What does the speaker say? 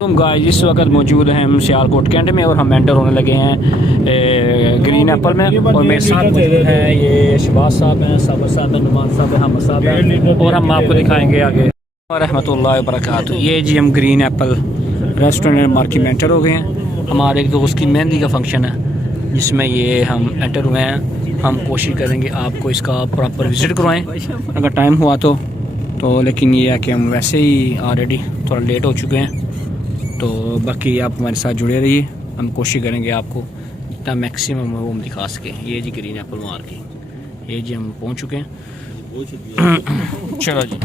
तुम गाइस इस वक्त मौजूद हैं हम सियालकोट कैंट में और हम एंटर होने लगे हैं ग्रीन एप्पल में। और मेरे साथ मौजूद हैं ये शहबाज साहब हैं, साबर साहब हैं, नुमान साहब हैं, हम साहब हैं और हम आपको दिखाएंगे आगे रहमतुल्लाहि व बरकातहू। ये जी हम ग्रीन एप्पल रेस्टोरेंट मार्केट में एंटर हो गए हैं। हमारे एक दोस्त की मेहंदी का फंक्शन है जिसमें ये हम एंटर हुए हैं। हम कोशिश करेंगे आपको इसका प्रॉपर विज़िट करवाएँ अगर टाइम हुआ तो लेकिन ये है कि हम वैसे ही ऑलरेडी थोड़ा लेट हो चुके हैं। तो बाकी आप हमारे साथ जुड़े रहिए, हम कोशिश करेंगे आपको जितना मैक्सिमम वो हम दिखा सकें। ये जी ग्रीन एप्पल मार्केट, ये जी हम पहुंच चुके हैं। चलो जी